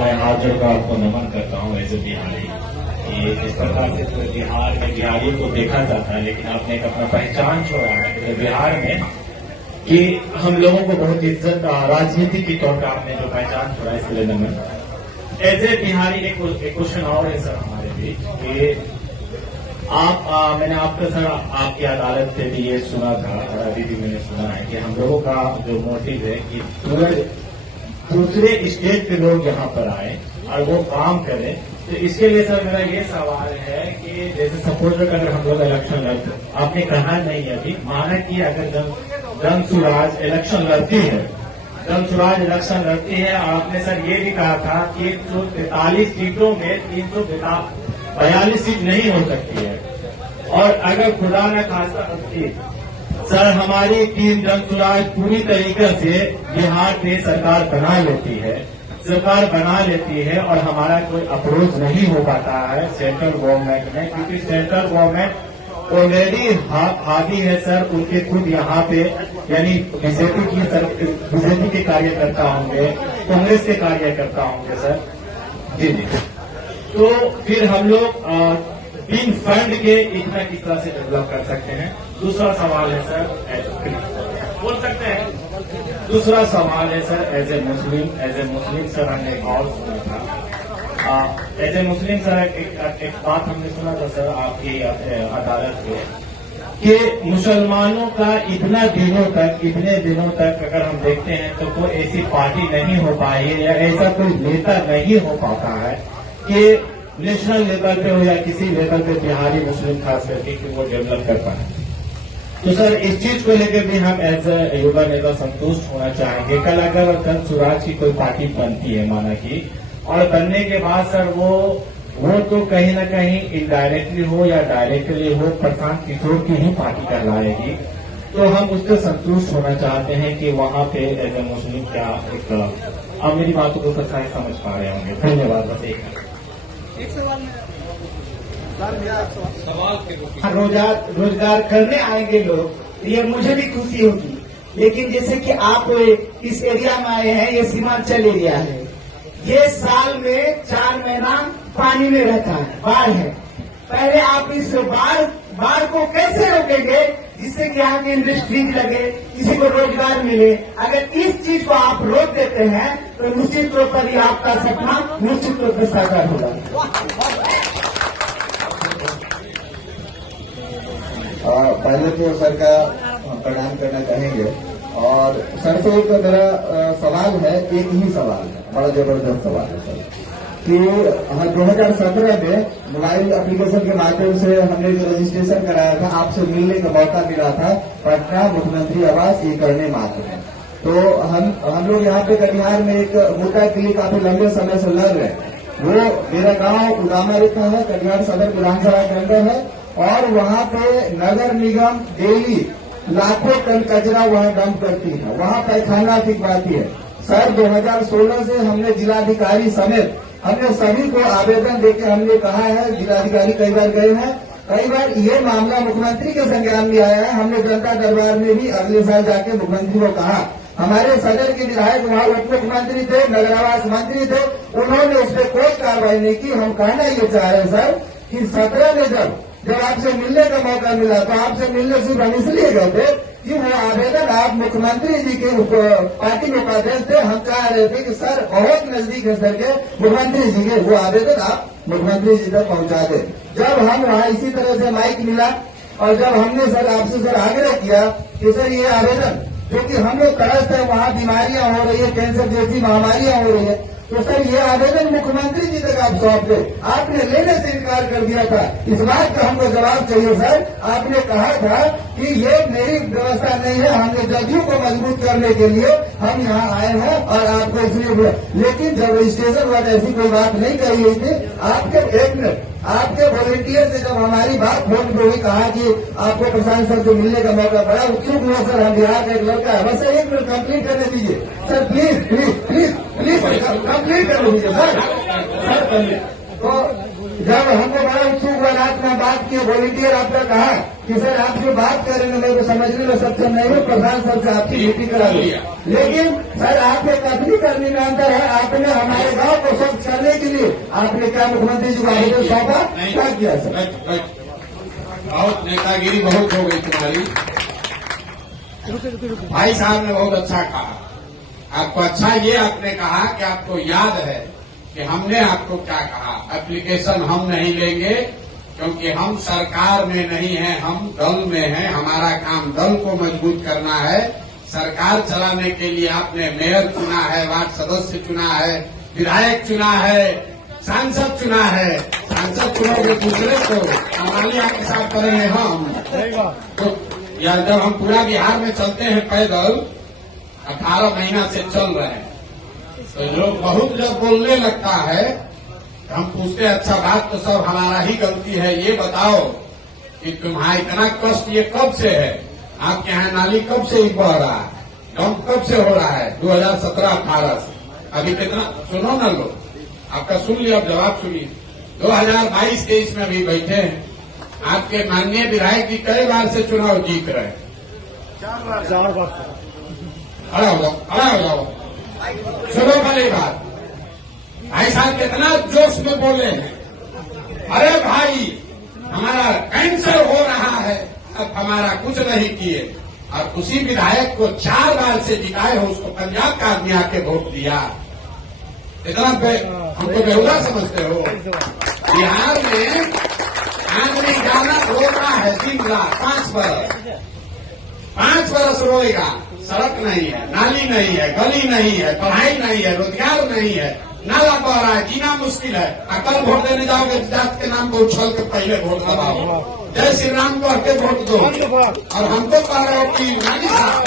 मैं हाथ जोड़कर आपको नमन करता हूँ एज ए बिहारी कि इस प्रकार से तो बिहार में बिहारियों को देखा जाता है, लेकिन आपने एक अपना पहचान छोड़ा है बिहार में कि हम लोगों को बहुत इज्जत राजनीति की तौर पर आपने जो पहचान छोड़ा, इसके लिए नमन। एज ए बिहारी एक क्वेश्चन और है सर हमारे बीच कि मैंने आपका सर आपकी अदालत से भी ये सुना था और अभी भी मैंने सुना है कि हम लोगों का जो मोटिव है कि दूसरे स्टेट के लोग यहाँ पर आए और वो काम करें। तो इसके लिए सर मेरा ये सवाल है कि जैसे सपोज अगर हम लोग इलेक्शन लड़ते, आपने कहा नहीं अभी, माना कि अगर जन सुराज इलेक्शन लड़ती है, जन सुराज इलेक्शन लड़ती है, और आपने सर ये भी कहा था कि 143 सीटों में 342 सीट नहीं हो सकती है, और अगर खुदा न खास्ता सर हमारी टीम जन सुराज पूरी तरीके से बिहार में सरकार बना लेती है और हमारा कोई अप्रोच नहीं हो पाता है सेंट्रल गवर्नमेंट में, क्योंकि सेंट्रल गवर्नमेंट ऑलरेडी हावी है सर, उनके खुद यहाँ पे यानी बीजेपी के कार्यकर्ता होंगे, कांग्रेस के कार्यकर्ता होंगे सर। जी। तो फिर हम लोग बिन फंड के इतना किस तरह से डेवलप कर सकते हैं? दूसरा सवाल है सर, बोल सकते हैं। दूसरा सवाल है sir, as a Muslim sir हमने एक और सुना था, एज ए मुस्लिम सर एक बात हमने सुना था सर आपकी अदालत में कि मुसलमानों का इतने दिनों तक अगर हम देखते हैं तो कोई ऐसी पार्टी नहीं हो पाई है या ऐसा कोई नेता नहीं हो पाता है कि नेशनल लेवल पे हो या किसी लेवल पे बिहारी मुस्लिम खास करके कि वो डेवलप कर पाए। तो सर इस चीज को लेकर भी हम एज ए युवा नेता संतुष्ट होना चाहेंगे। कल अगर जन सुराज की कोई पार्टी बनती है माना की, और बनने के बाद सर वो तो कहीं ना कहीं इनडायरेक्टली हो या डायरेक्टली हो प्रशांत किशोर की ही पार्टी कहलाएगी, तो हम उससे संतुष्ट होना चाहते हैं कि वहां पे एज ए मुस्लिम क्या एक अब मेरी बातों को सच्चाई समझ पा रहे होंगे। धन्यवाद। बस एक सवाल रोजगार करने आएंगे लोग, ये मुझे भी खुशी होगी, लेकिन जैसे कि आप इस एरिया में आए हैं, ये सीमांचल एरिया है, ये साल में 4 महीना पानी में रहता है, बाढ़ है। पहले आप इस बाढ़ को कैसे रोकेंगे जिससे कि यहाँ की इंडस्ट्री लगे, किसी को रोजगार मिले? अगर इस चीज को आप रोक देते हैं तो निश्चित तौर पर आपका सपना निश्चित तौर पर साकार होगा। पहले तो सर का प्रणाम करना चाहेंगे, और सर से एक मेरा सवाल है, एक ही सवाल है, बड़ा जबरदस्त सवाल है सर, कि 2017 में मोबाइल एप्लीकेशन के माध्यम से हमने जो रजिस्ट्रेशन कराया था, आपसे मिलने का मौका मिला था पटना मुख्यमंत्री आवास ये करने मात्र में। तो हम लोग यहाँ पे कटिहार में एक मुद्दा के लिए काफी लंबे समय से लड़ रहे हैं। वो मेरा गांव उदामा रेखा है, कटिहार सदर विधानसभा के अंदर है, और वहाँ पे नगर निगम डेली लाखों टन कचरा वहाँ डंप करती है, वहाँ पैखाना फिकवाती है। सर 2016 से हमने जिलाधिकारी समेत हमने सभी को आवेदन देके हमने कहा है, जिलाधिकारी कई बार गए हैं, कई बार ये मामला मुख्यमंत्री के संज्ञान में आया है। हमने जनता दरबार में भी अगले साल जाके मुख्यमंत्री को कहा, हमारे सदर के विधायक वहाँ उप मुख्यमंत्री थे, नगर आवास मंत्री थे, उन्होंने उस पर कोई कार्रवाई नहीं की। हम कहना ये चाह रहे हैं सर कि 17 में जब आपसे मिलने का मौका मिला तो आपसे मिलने सिर्फ हम इसलिए गए थे कि वो आवेदन आप मुख्यमंत्री जी के पार्टी में उपाध्यक्ष थे, हम कह रहे थे कि सर बहुत नजदीक है सर के मुख्यमंत्री जी के, वो आवेदन आप मुख्यमंत्री जी तक पहुंचा दे। जब हम वहाँ इसी तरह से माइक मिला और जब हमने सर आपसे सर आग्रह किया कि सर ये आवेदन जो कि हम लोग त्रस्त है, वहाँ बीमारियां हो रही है, कैंसर जैसी महामारियां हो रही है, तो सर ये आवेदन मुख्यमंत्री जी तक आप सौंप दे, आपने लेने से इनकार कर दिया था। इस बात का हमको जवाब चाहिए सर। आपने कहा था कि ये मेरी व्यवस्था नहीं है, हमने जदयू को मजबूत करने के लिए हम यहाँ आए हैं और आपको इसलिए, लेकिन जब रजिस्ट्रेशन हुआ ऐसी कोई बात नहीं कही गई थी। आपके वॉलेंटियर से जब हमारी बात फोन पे हुई, कहा कि आपको प्रशांत सर से मिलने का मौका, बड़ा उत्सुक हुआ सर। हम बिहार का एक लड़का है, बस 1 मिनट कंप्लीट करने दीजिए सर, प्लीज कंप्लीट करने दीजिए सर। तो जब हमको बड़ा उत्सुक हुआ, रात में बात किया, वॉलेंटियर आपने कहा कि सर आप जो बात कर रहे हैं मेरे को समझने में सक्षम नहीं हो, प्रधान सर से आपकी मीटिंग करा दी। लेकिन सर आपके कथनी करने में अंतर है, आपने हमारे गांव को सब आपने क्या मुख्यमंत्री जी को आवेदन सौंपा, नहीं। क्या किया सर? बहुत नेतागिरी बहुत हो गई तुम्हारी। भाई साहब ने बहुत अच्छा कहा। आपको अच्छा ये आपने कहा कि आपको याद है कि हमने आपको क्या कहा। एप्लीकेशन हम नहीं लेंगे क्योंकि हम सरकार में नहीं हैं, हम दल में हैं। हमारा काम दल को मजबूत करना है। सरकार चलाने के लिए आपने मेयर चुना है, वार्ड सदस्य चुना है, विधायक चुना है, सांसद चुना है। सांसद चुनोगे दूसरे को, हमारे आपके साथ करेंगे हम। तो या जब हम पूरा बिहार में चलते हैं पैदल, 18 महीना से चल रहे हैं, तो लोग बहुत जब बोलने लगता है, हम पूछते हैं अच्छा बात तो सब हमारा ही गलती है, ये बताओ कि तुम्हारा इतना कष्ट ये कब से है? आपके यहाँ नाली कब से ही बह रहा है? डंप कब से हो रहा है? 2017-18 से। अभी कितना सुनो ना लोग, आपका सुन लिया, अब जवाब सुनिए। 2022-23 में अभी बैठे हैं। आपके माननीय विधायक जी कई बार से चुनाव जीत रहे हैं। 4 बार। खड़ा हो जाओ, खड़ा हो जाओ, सुनो पहली बात। भाई साहब कितना जोश में बोले हैं, अरे भाई हमारा कैंसर हो रहा है, अब हमारा कुछ नहीं किए। और उसी विधायक को 4 बार से जिताए हो, उसको पंजाब का आदमी आके वोट दिया। इतना हमको बेहुदा समझते हो? बिहार में आदमी गाना रोता है दिन रात 5 बरस, 5 बरस रोएगा। सड़क नहीं है, नाली नहीं है, गली नहीं है, पढ़ाई नहीं है, रोजगार नहीं है, नाला बह रहा है, जीना मुश्किल है। कल वोट देने जाओगे जात के नाम को उछल के पहले वोट दबाओ, जय श्री राम कह के वोट दो, और हमको कह रहे हो कि नानी साहब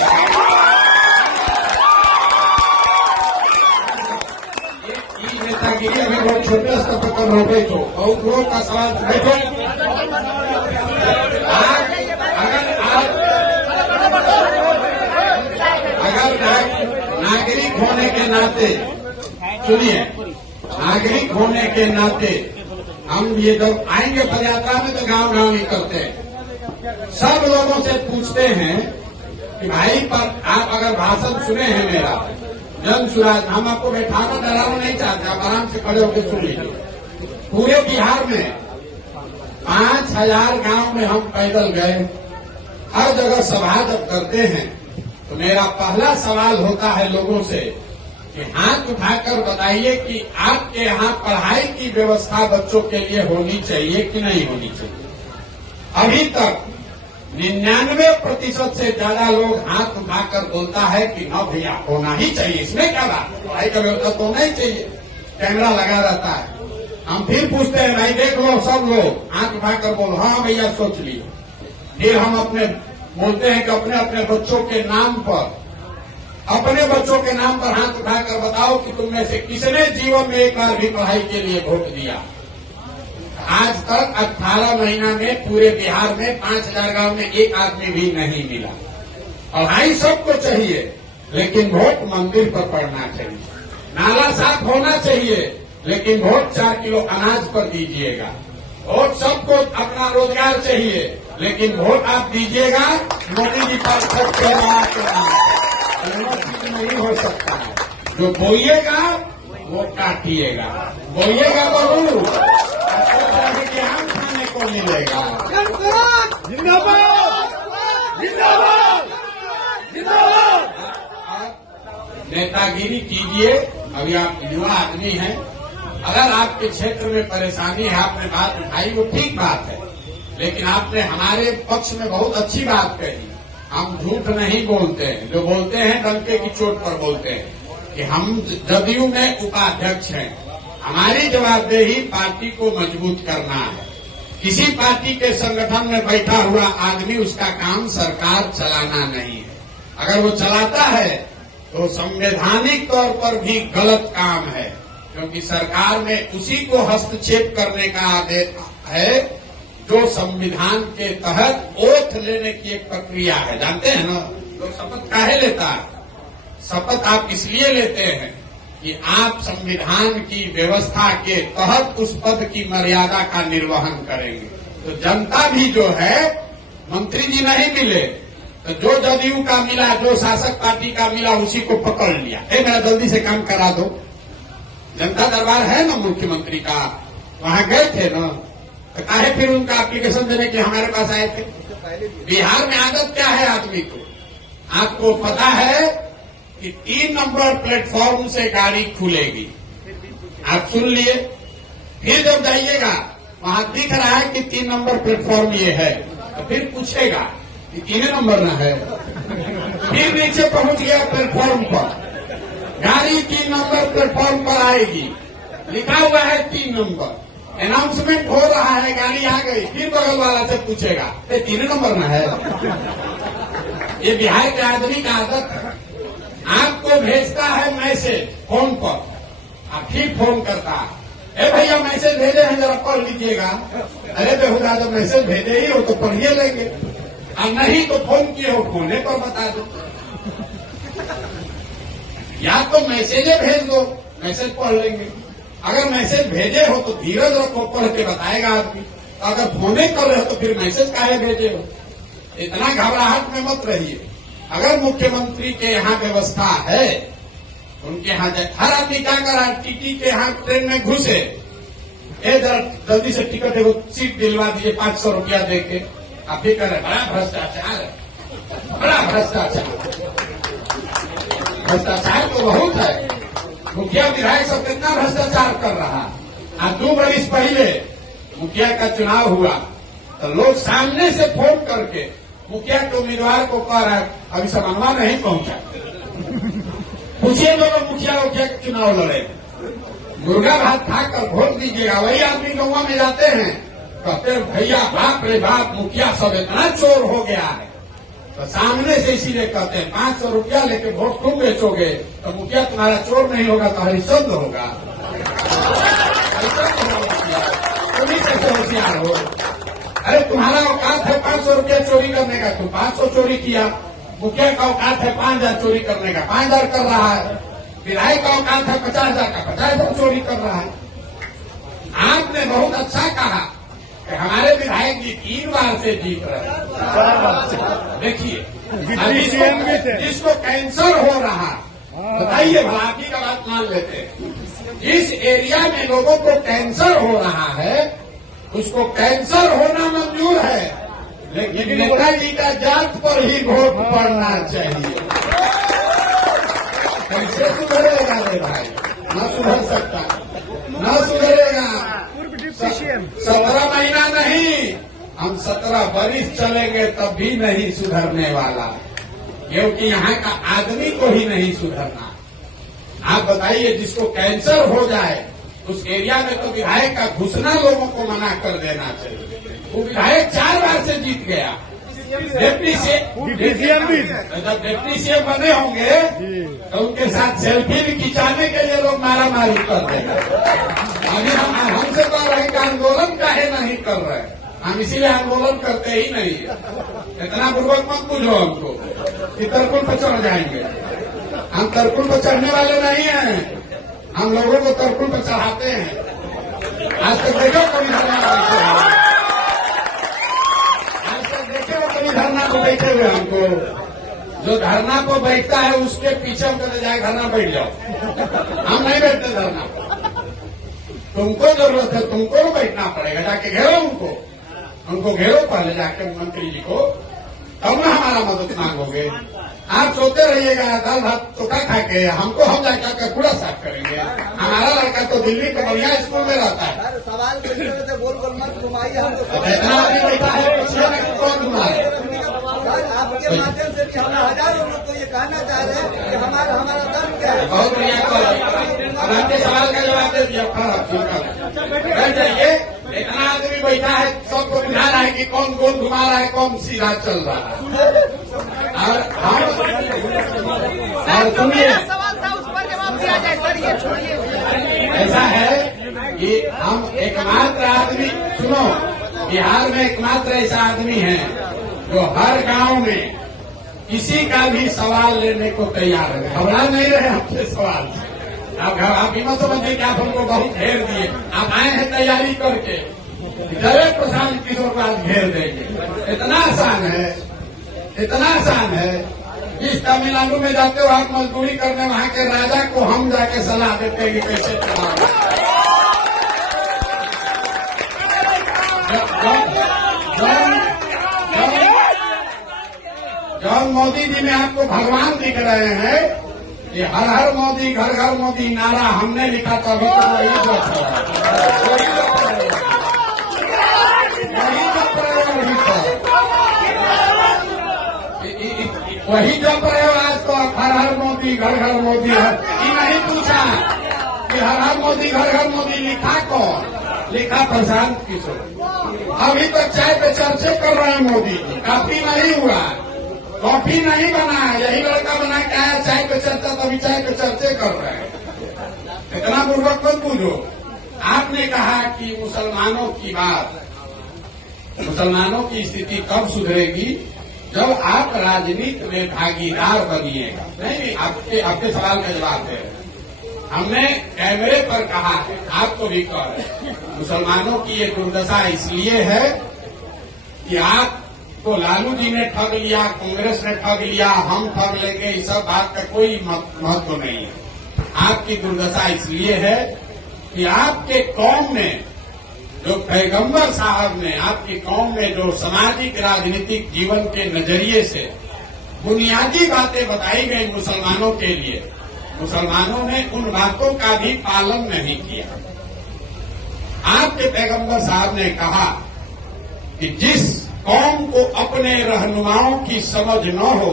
ये नेतागिरी अभी बहुत छोटे स्तर पर कम हो गई। तो बहुत लोग का सवाल बैठो, अगर नागरिक होने के नाते, सुनिए, नागरिक होने के नाते हम ये जब आएंगे पदयात्रा में तो गांव गांव ही करते हैं, सब लोगों से पूछते हैं कि भाई पर आप अगर भाषण सुने हैं मेरा जन सुराज, हम आपको बैठाना डराना नहीं चाहते, आप आराम से खड़े होकर सुन लीजिए। पूरे बिहार में 5000 गांव में हम पैदल गए, हर जगह सभा जब करते हैं तो मेरा पहला सवाल होता है लोगों से कि हाथ उठाकर बताइए कि आपके यहाँ पढ़ाई की व्यवस्था बच्चों के लिए होनी चाहिए कि नहीं होनी चाहिए। अभी तक 99% से ज्यादा लोग हाथ उठाकर बोलता है कि न भैया होना ही चाहिए, इसमें क्या बात, पढ़ाई का व्यवस्था तो होना ही चाहिए। कैमरा लगा रहता है, हम फिर पूछते हैं भाई देख लो, सब लोग हाथ उठाकर बोलो हाँ भैया सोच लियो। फिर हम अपने बोलते हैं कि अपने अपने बच्चों के नाम पर, अपने बच्चों के नाम पर हाथ उठाकर बताओ कि तुम में से किसने जीवन में एक बार भी पढ़ाई के लिए वोट दिया। आज तक 18 महीना में पूरे बिहार में 5000 गांव में एक आदमी भी नहीं मिला। पढ़ाई सबको चाहिए, लेकिन वोट मंदिर पर पड़ना चाहिए। नाला साफ होना चाहिए, लेकिन वोट 4 किलो अनाज पर दीजिएगा। वोट सबको अपना रोजगार चाहिए, लेकिन वोट आप दीजिएगा मोदी जी पर खर्च नहीं हो सकता है। जो बोइएगा वो काटिएगा, बोइएगा बहू कि हम खाने को मिलेगा। जिंदाबाद जिंदाबाद जिंदाबाद। नेतागिरी कीजिए, अभी आप युवा आदमी हैं, अगर आपके क्षेत्र में परेशानी है, आपने बात उठाई वो ठीक बात है, लेकिन आपने हमारे पक्ष में बहुत अच्छी बात कही। हम झूठ नहीं बोलते हैं, जो बोलते हैं डंके की चोट पर बोलते हैं कि हम जदयू में उपाध्यक्ष हैं। हमारी जवाबदेही पार्टी को मजबूत करना है। किसी पार्टी के संगठन में बैठा हुआ आदमी, उसका काम सरकार चलाना नहीं है। अगर वो चलाता है तो संवैधानिक तौर पर भी गलत काम है, क्योंकि सरकार में उसी को हस्तक्षेप करने का आदेश है जो संविधान के तहत ओथ लेने की एक प्रक्रिया है। जानते हैं ना लोग शपथ काहे लेता है? शपथ आप इसलिए लेते हैं कि आप संविधान की व्यवस्था के तहत उस पद की मर्यादा का निर्वहन करेंगे। तो जनता भी जो है, मंत्री जी नहीं मिले तो जो जदयू का मिला, जो शासक पार्टी का मिला, उसी को पकड़ लिया। मेरा जल्दी से काम करा दो, जनता दरबार है ना मुख्यमंत्री का, वहां गए थे ना, तो काहे फिर उनका एप्लीकेशन देने के हमारे पास आए थे? बिहार में आदत क्या है आदमी को, आपको पता है कि 3 नंबर प्लेटफॉर्म से गाड़ी खुलेगी, आप सुन लिए। फिर जब जाइएगा वहां दिख रहा है कि 3 नंबर प्लेटफॉर्म ये है, तो फिर पूछेगा कि 3 नंबर ना है। फिर नीचे पहुंच गया प्लेटफॉर्म पर, गाड़ी 3 नंबर प्लेटफॉर्म पर आएगी, लिखा हुआ है 3 नंबर, अनाउंसमेंट हो रहा है, गाड़ी आ गई, फिर बगल वाला से पूछेगा ये 3 नंबर ना है। ये बिहार के आदमी का आदत है। आपको भेजता है मैसेज फोन पर, आप फिर फोन करता है, ए भैया मैसेज भेजे हैं जरा पढ़ लीजिएगा। अरे बेहुदा जब मैसेज भेजे ही हो तो पढ़िए लेंगे, और नहीं तो फोन किए हो फोने पर बता दो, या तो मैसेजे भेज दो, मैसेज पढ़ लेंगे। अगर मैसेज भेजे हो तो धीरज रखो, पढ़ के बताएगा आदमी। अगर फोने कर रहे हो तो फिर मैसेज काहे भेजे हो? इतना घबराहट में मत रहिए। अगर मुख्यमंत्री के यहाँ व्यवस्था है, उनके यहाँ हर आदमी क्या करा, टीटी के यहाँ ट्रेन में घुसे, जरा जल्दी से टिकट एगो सीट दिलवा दीजिए 500 रुपया दे के, आप भी कर रहे बड़ा भ्रष्टाचार है, बड़ा भ्रष्टाचार। भ्रष्टाचार तो बहुत है, मुखिया विधायक सब कितना भ्रष्टाचार कर रहा। आज 2 बरस पहले मुखिया का चुनाव हुआ तो लोग सामने से फोन करके मुखिया के उम्मीदवार को कह रहा है अभी समानवा नहीं पहुंचा, पूछिए लोग मुखिया के चुनाव लड़े, मुर्गा भात खाकर वोट दीजिएगा। वही आदमी गाँव में जाते हैं, कहते भैया बाप रे बाप मुखिया सब इतना चोर हो गया है, तो सामने से इसीलिए कहते हैं 500 रुपया लेके वोट तुम बेचोगे तो मुखिया तुम्हारा चोर नहीं होगा तो हरिश्चंद होगा। तुम्ही कैसे होशियार हो? अरे तुम्हारा औकात है 500 रुपया चोरी करने का, तुम 500 चोरी किया। मुखिया का औकात है 5000 चोरी करने का, 5000 कर रहा है। विधायक का औकात है 50,000 का, 50,000 चोरी कर रहा है। आपने बहुत अच्छा कहा कि हमारे विधायक जी 3 बार से जीत रहे हैं। देखिए जिसको कैंसर हो रहा, बताइए भला, आप ही का बात मान लेते हैं। जिस एरिया में लोगों को कैंसर हो रहा है उसको कैंसर होना मंजूर है, लेकिन नेताजी का जात पर ही वोट पड़ना चाहिए। कैसे सुधरेगा रे भाई? न सुधर सकता, न सुधरेगा। 17 महीना नहीं, हम 17 बरिस चलेंगे तब भी नहीं सुधरने वाला, क्योंकि यहाँ का आदमी को ही नहीं सुधरना। आप बताइए, जिसको कैंसर हो जाए उस एरिया में तो विधायक का घुसना लोगों को मना कर देना चाहिए। वो विधायक 4 बार से जीत गया। डिप्टी सीएम जब डिप्टी सीएम बने होंगे तो उनके साथ सेल्फी भी खिंचाने के लिए लोग मारामारी कर देंगे। अभी हमसे कह रहे हैं कि आंदोलन काहे नहीं कर रहे, हम इसीलिए आंदोलन करते ही नहीं है। इतना बुर्बक मत बुझो हमको कि तरकुल पर चढ़ जाएंगे। हम तरकुल पर चढ़ने वाले नहीं हैं, हम लोगों को तरकुल पर चढ़ाते हैं। आज तक देखो कभी धरना बैठे, आज तक देखे हो कभी धरना को बैठे हुए? हमको जो धरना को बैठता है उसके पीछे हम चले जाए धरना बैठ जाओ, हम नहीं बैठते धरना पर। तुमको जरूरत है, तुमको बैठना पड़ेगा, जाके घेरो उनको घेरो पहले जाके मंत्री जी को, तब ना हमारा मदद मांगोगे। आप सोते रहिएगा दाल भात चोखा खा के, हमको हम जाकर कूड़ा साफ करेंगे। हमारा लड़का तो दिल्ली के बढ़िया स्कूल में रहता है। सवाल से गोल गोल मत घुमाइए, हमको इतना आदमी बैठा है, पूछिए ना कि कौन घुमाए। आपके माध्यम से भी हम हजारों लोग को ये कहना चाह रहे हैं कि हमारा दम क्या है। बहुत बढ़िया कॉल, अब आपके सवाल का जवाब दे दिया। बैठ जाइए। इतना आदमी बैठा है, सबको बुझा रहा है कि कौन गोल घुमा रहा है, कौन सीधा चल रहा है। और हम सुनिए, सवाल था उस पर जवाब दिया जाए सर, ये छोड़िए। ऐसा है कि हम एकमात्र आदमी, सुनो, बिहार में एकमात्र ऐसा आदमी है जो हर गांव में किसी का भी सवाल लेने को तैयार है। घबरा नहीं रहे आपके सवाल से। आप मत समझिए कि आप हमको बहुत घेर दिए, आप आए हैं तैयारी करके, जरूर प्रशांत किशोर को आज घेर देंगे। इतना आसान है, इतना आसान है जिस तमिलनाडु में जाते हो आप मजदूरी करने, वहां के राजा को हम जाके सलाह देते हैं कि कैसे चलाओ। जब मोदी जी में आपको भगवान दिख रहे हैं, ये हर हर मोदी घर घर मोदी नारा हमने लिखा था, अभी तो वही जप रहा है, वही जप रहे हो, वही जप रहे हो आज तो। हर हर मोदी घर घर मोदी है, ये नहीं पूछा कि हर हर मोदी घर घर मोदी लिखा कौन? लिखा प्रशांत किशोर। अभी तक चाय पे चर्चे कर रहे हैं मोदी जी, काफी नहीं हुआ, कॉफी नहीं बना है, यही लड़का बना के आया चाय पे चर्चा, तभी चाय पे चर्चे कर रहे हैं। इतना पूर्वक मत पूछो। आपने कहा कि मुसलमानों की बात, मुसलमानों की स्थिति कब सुधरेगी? जब आप राजनीति में भागीदार बनिएगा। नहीं, आपके सवाल का जवाब है। हमने कैमरे पर कहा है, आपको भी कह रहे हैं, मुसलमानों की ये दुर्दशा इसलिए है कि आपको लालू जी ने ठग लिया, कांग्रेस ने ठग लिया, हम ठग लेंगे, इस सब बात का कोई महत्व नहीं है। आपकी दुर्दशा इसलिए है कि आपके कौम में जो पैगंबर साहब ने, आपकी कौम में जो सामाजिक राजनीतिक जीवन के नजरिए से बुनियादी बातें बताई गई मुसलमानों के लिए, मुसलमानों ने उन बातों का भी पालन नहीं किया। आपके पैगंबर साहब ने कहा कि जिस कौम को अपने रहनुमाओं की समझ न हो,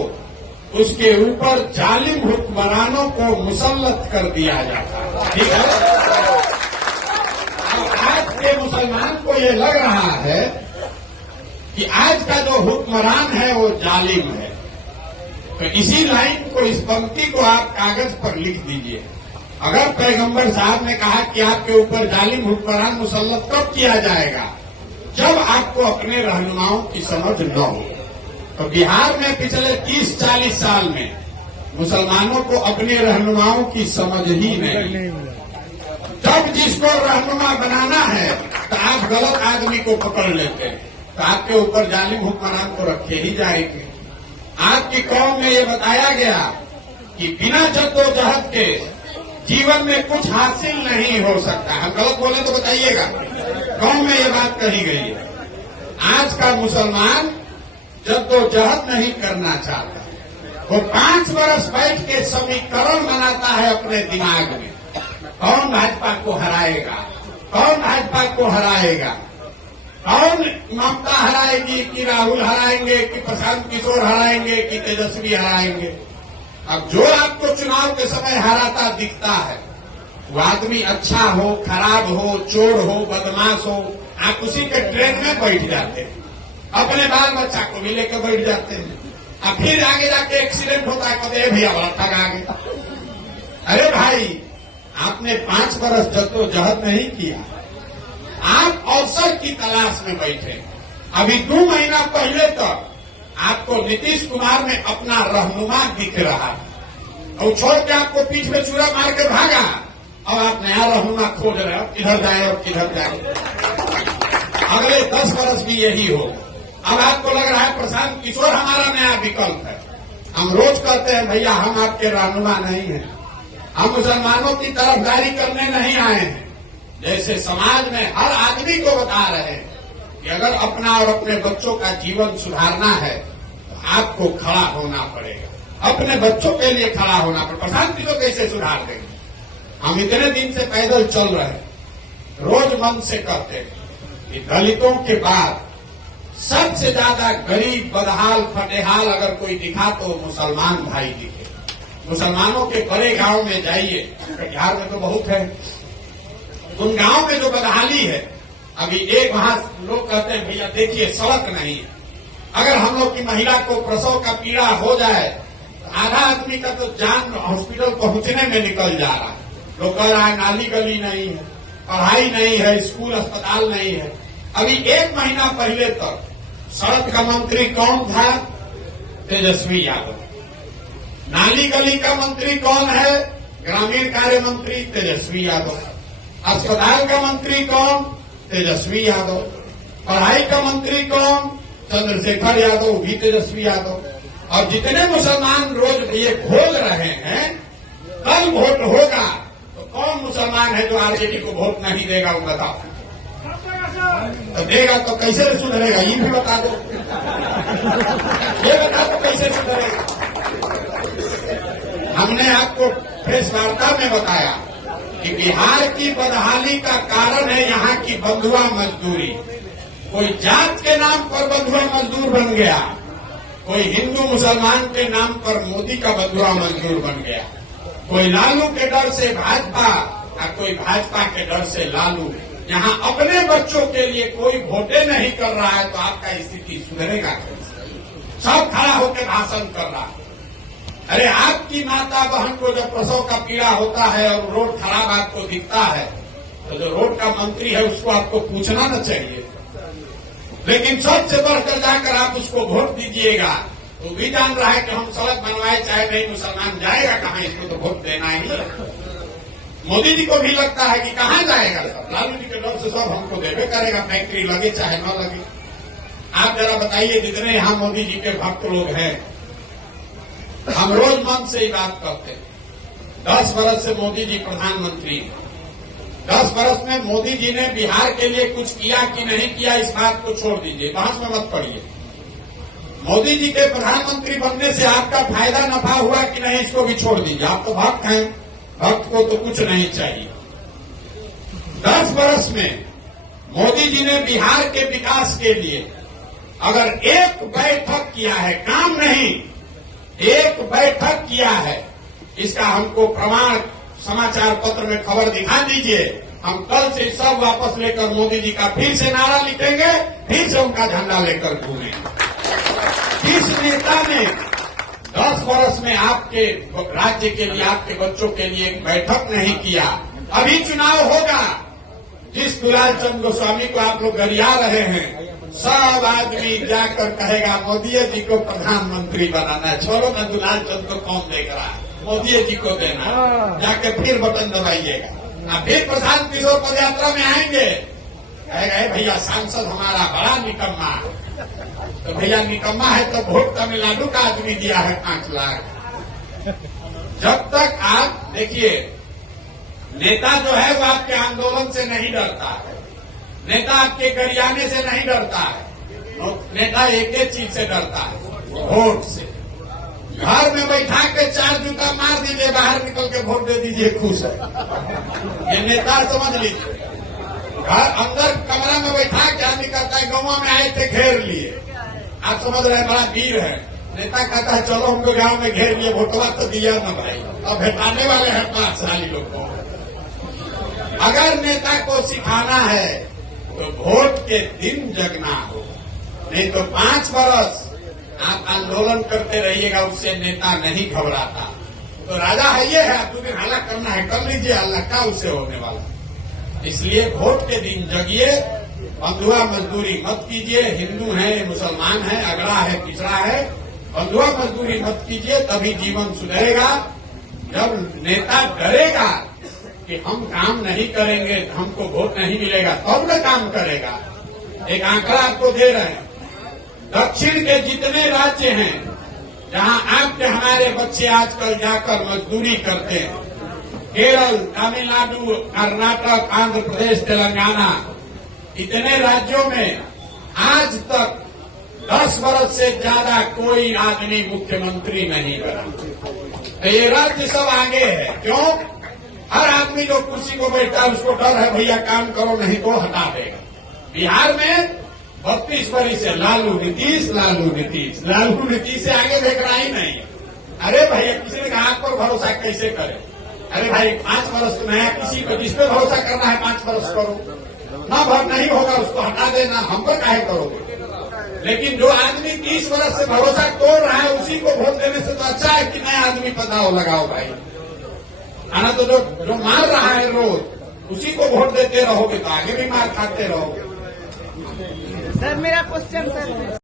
उसके ऊपर जालिम हुक्मरानों को मुसल्लत कर दिया जाता। ठीक है, आज के मुसलमान को ये लग रहा है कि आज का जो हुक्मरान है वो जालिम है। तो इसी लाइन को, इस पंक्ति को आप कागज पर लिख दीजिए। अगर पैगंबर साहब ने कहा कि आपके ऊपर जालिम हुक्मरान मुसल्लत कब किया जाएगा? जब आपको अपने रहनुमाओं की समझ न हो। तो बिहार में पिछले 30-40 साल में मुसलमानों को अपने रहनुमाओं की समझ ही नहीं। जब जिसको रहनुमा बनाना है तो आप गलत आदमी को पकड़ लेते हैं, तो आपके ऊपर जालिम हुक्मरान को रखे ही जाएंगे। आपकी कौम में ये बताया गया कि बिना जद्दोजहद के जीवन में कुछ हासिल नहीं हो सकता। हम गलत बोले तो बताइएगा, कौम में ये बात कही गई है। आज का मुसलमान जद्दोजहद नहीं करना चाहता, वो 5 वर्ष बैठ के समीकरण बनाता है अपने दिमाग में, कौन भाजपा को हराएगा, कौन भाजपा को हराएगा, कौन ममता हराएगी, कि राहुल हराएंगे, कि प्रशांत किशोर हराएंगे, कि तेजस्वी हराएंगे। अब जो आपको चुनाव के समय हराता दिखता है, वो आदमी अच्छा हो, खराब हो, चोर हो, बदमाश हो, आप उसी के ट्रेन में बैठ जाते हैं, अपने बाल बच्चा को भी लेकर बैठ जाते हैं। अब फिर आगे जाके एक्सीडेंट होता है, कहते भैया बड़ा ठग आ गया। अरे भाई, आपने 5 वर्ष जद्दोजहद नहीं किया, आप अवसर की तलाश में बैठे। अभी 2 महीना पहले तक आपको नीतीश कुमार में अपना रहनुमा दिख रहा था, और छोड़ के आपको पीठ में चूड़ा मार के भागा। अब आप नया रहनुमा खोज रहे हो, किधर जाए और किधर जाए। अगले 10 वर्ष भी यही हो। अब आपको लग रहा है प्रशांत किशोर हमारा नया विकल्प है। हम रोज कहते हैं भैया हम आपके रहनुमा नहीं हैं, हम मुसलमानों की तरफदारी करने नहीं आए हैं। जैसे समाज में हर आदमी को बता रहे हैं कि अगर अपना और अपने बच्चों का जीवन सुधारना है तो आपको खड़ा होना पड़ेगा, अपने बच्चों के लिए खड़ा होना पड़ेगा। प्रशांत किशोर कैसे सुधार देंगे? हम इतने दिन से पैदल चल रहे हैं, रोज मन से कहते हैं कि दलितों के बाद सबसे ज्यादा गरीब, बदहाल, फटेहाल अगर कोई दिखा तो मुसलमान भाई दिखे। मुसलमानों के बड़े गांव में जाइए, बिहार में तो बहुत है, उन गांव में जो बदहाली है, अभी एक वहां लोग कहते हैं भैया देखिए सड़क नहीं है। अगर हम लोग की महिला को प्रसव का पीड़ा हो जाए तो आधा आदमी का तो जान हॉस्पिटल पहुंचने में निकल जा रहा है। लोग कह रहा है नाली गली नहीं है, पढ़ाई नहीं है, स्कूल अस्पताल नहीं है। अभी 1 महीना पहले तक सड़क का मंत्री कौन था? तेजस्वी यादव। नाली गली का मंत्री कौन है? ग्रामीण कार्य मंत्री तेजस्वी यादव। अस्पताल का मंत्री कौन? तेजस्वी यादव। पढ़ाई का मंत्री कौन? चंद्रशेखर यादव, भी तेजस्वी यादव। और जितने मुसलमान रोज ये खोल रहे हैं, कल वोट होगा तो कौन मुसलमान है जो आरजेडी को वोट नहीं देगा, वो बताओ। तो देगा तो कैसे सुधरेगा, ये भी बता दो। ये बता दो कैसे सुधरेगा। हमने आपको प्रेस वार्ता में बताया कि बिहार की बदहाली का कारण है यहाँ की बंधुआ मजदूरी। कोई जात के नाम पर बंधुआ मजदूर बन गया, कोई हिंदू मुसलमान के नाम पर मोदी का बंधुआ मजदूर बन गया, कोई लालू के डर से भाजपा और कोई भाजपा के डर से लालू। यहाँ अपने बच्चों के लिए कोई वोटे नहीं कर रहा है, तो आपका स्थिति सुधरेगा कैसे? सब खड़ा होकर भाषण कर रहा है। अरे आपकी माता बहन को जब प्रसव का पीड़ा होता है और रोड खराब आपको दिखता है, तो जो रोड का मंत्री है उसको आपको पूछना न चाहिए। लेकिन सबसे बढ़कर जाकर आप उसको वोट दीजिएगा, तो भी जान रहा है कि हम सड़क बनवाए चाहे नहीं, मुसलमान जाएगा कहाँ, इसको तो वोट देना ही है। मोदी जी को भी लगता है कि कहाँ जाएगा सब, लालू जी के डर से सब हमको देवे करेगा, फैक्ट्री लगे चाहे न लगे। आप जरा बताइए, जितने यहाँ मोदी जी के भक्त लोग हैं, हम रोज मन से ही बात करते हैं। 10 वर्ष से मोदी जी प्रधानमंत्री हैं। 10 वर्ष में मोदी जी ने बिहार के लिए कुछ किया कि नहीं किया, इस बात को छोड़ दीजिए, बहस में मत पड़िए। मोदी जी के प्रधानमंत्री बनने से आपका फायदा नफा हुआ कि नहीं, इसको भी छोड़ दीजिए। आप तो भक्त हैं, भक्त को तो कुछ नहीं चाहिए। 10 वर्ष में मोदी जी ने बिहार के विकास के लिए अगर एक बैठक किया है, काम नहीं, एक बैठक किया है, इसका हमको प्रमाण समाचार पत्र में खबर दिखा दीजिए। हम कल से सब वापस लेकर मोदी जी का फिर से नारा लिखेंगे, फिर से उनका झंडा लेकर घूमेंगे। किस नेता ने 10 वर्ष में आपके राज्य के लिए, आपके बच्चों के लिए एक बैठक नहीं किया? अभी चुनाव होगा, जिस दुलाल चंद्र गोस्वामी को आप लोग गरिया रहे हैं, सब आदमी जाकर कहेगा मोदी जी को प्रधानमंत्री बनाना है। छोड़ो ना, दुलाल चंद्र को कौन देख रहा है, मोदी जी को देना। जाके फिर बटन दबाइएगा। फिर प्रशांत किशोर पद यात्रा में आएंगे, कहेगा भैया सांसद हमारा बड़ा निकम्मा है। तो भैया निकम्मा है तो वोट तमिलनाडु का आदमी दिया है 5 लाख। जब तक आप देखिए, नेता जो है वो आपके आंदोलन से नहीं डरता है, नेता आपके गरियाने से नहीं डरता है, नेता एक ही चीज से डरता है, वोट से। घर में बैठा के 4 जूता मार दीजिए, बाहर निकल के वोट दे दीजिए, खुश है। ये नेता समझ लीजिए। घर अंदर कमरा में बैठा के आदमी कहता है गाँव में आए थे घेर लिए, आप समझ रहे हैं बड़ा वीर है। नेता कहता है चलो हमको गांव में घेर लिए, वोटवा तो दिया ना भाई, अब भेटाने वाले हैं 5 साल लोग को। अगर नेता को सिखाना है तो वोट के दिन जगना हो, नहीं तो 5 वर्ष आप आंदोलन करते रहिएगा, उससे नेता नहीं घबराता। तो राजा है ये है, आप 2 दिन हल्ला करना है कर लीजिए, अल्लाह का उससे होने वाला। इसलिए वोट के दिन जगिए, बंधुआ मजदूरी मत कीजिए। हिंदू है, मुसलमान है, अगड़ा है, पिछड़ा है, बंधुआ मजदूरी मत कीजिए, तभी जीवन सुधरेगा। जब नेता डरेगा कि हम काम नहीं करेंगे, हमको वोट नहीं मिलेगा, तब न काम करेगा। एक आंकड़ा आपको दे रहे हैं, दक्षिण के जितने राज्य हैं जहां आपके हमारे बच्चे आजकल जाकर मजदूरी करते हैं, केरल, तमिलनाडु, कर्नाटक, आंध्र प्रदेश, तेलंगाना, इतने राज्यों में आज तक 10 वर्ष से ज्यादा कोई आदमी मुख्यमंत्री नहीं बना। तो ये राज्य सब आगे है। क्यों? हर आदमी जो कुर्सी को बैठता है उसको डर है भैया काम करो नहीं तो हटा देगा। बिहार में 32 वर्ष से लालू नीतीश, लालू नीतीश, लालू नीतीश से आगे देख रहा ही नहीं। अरे भैया किसी ने कहा पर भरोसा कैसे करे? अरे भाई 5 वर्ष तो नया किसी को जिस पे भरोसा करना है 5 वर्ष करो, ना भर नहीं होगा उसको हटा देना, हम पर काहे करोगे? लेकिन जो आदमी 30 वर्ष से भरोसा तोड़ रहा है उसी को वोट देने से तो अच्छा है कि नया आदमी पता लगाओ भाई। आना तो जो मार रहा है रोज उसी को वोट देते रहोगे तो आगे भी मार खाते रहोगे। सर मेरा क्वेश्चन सर